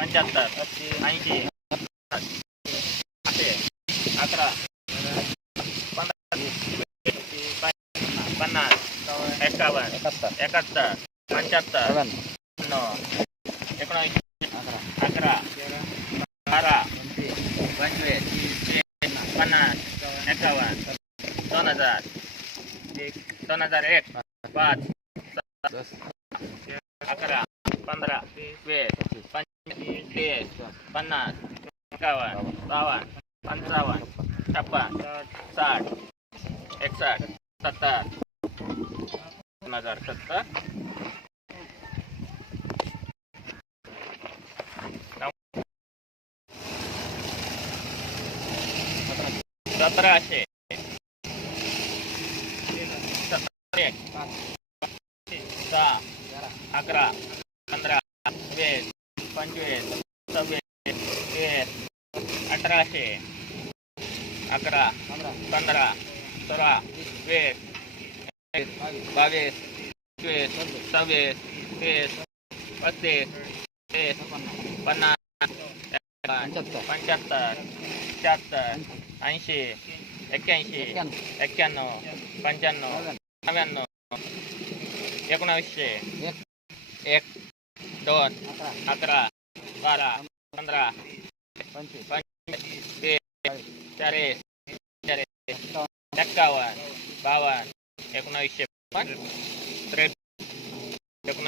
पंच्याहत्तर ऐंशी आठशे अकरा पंधरा पन्नास एकावन्न एकाहत्तर एकाहत्तर पंच्याहत्तर नव्याण्णव नऊ एकोणऐंशी अकरा अकरा बारा पंचवीस पंचवीस पन्नास एकावन्न दोन हजार दोन हजार एक पाच दस अकरा पंधरा वीस पंचवीस तीस पन्नास एकावन्न बावन्न पंचावन्न छप्पन साठ एकसष्ट सत्तर दोन हजार सत्तर सतराशे सतराशे सहा अकरा पंचवीस सव्वीस तीस अठराशे अकरा पंधरा सोळा वीस बावीस एकवीस सव्वीस तीस पस्तीस तीस पन्नास पंच्याहत्तर. पंच्याहत्तर शहात्तर ऐंशी एक्क्याऐंशी एक्क्याण्णव पंच्याण्णव नव्याण्णव एकोणावीसशे एक दोन अकरा बारा पंधरा पंचवीस पंचवीस चाळीस चाळीस एक्कावन्न बावन्न एकोणावीसशे पण त्रेपन्न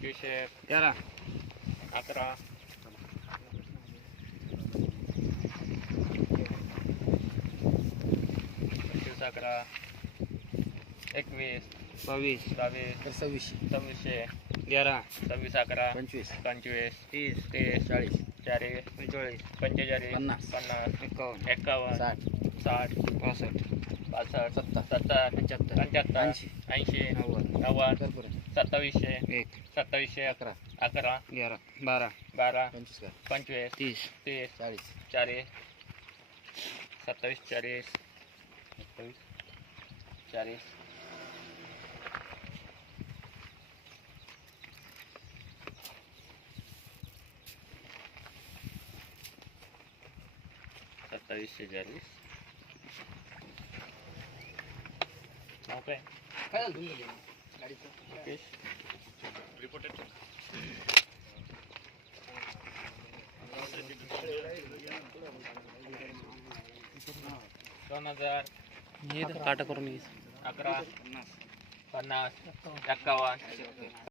90 Yara Atro अकरा एकवीस, बावीस बावीस सव्वीस सव्वीसशे ग्यारा सव्वीस अकरा, पंचवीस पंचवीस, तीस तीस, चाळीस चाळीस, पंचेचाळीस पंचेचाळीस पन्नास पन्नास एक्कावन्न एक्कावन्न साठ साठ, पासष्ट पासष्ट सत्तर पंच्याहत्तर ऐंशी. नव्वद. सत्तावीसशे एक सत्तावीसशे अकरा. अकरा तेरा बारा. बारा पंचवीस. पंचवीस तीस. तीस चाळीस. चाळीस सत्तावीस चाळीस सत्तावीस चाळीस. सत्तावीसशे चाळीस. काय काय झालं तुमचं गाडीचं? मुकेश दोन हजार. काटा करून अकरा. पन्नास. एक्कावन्न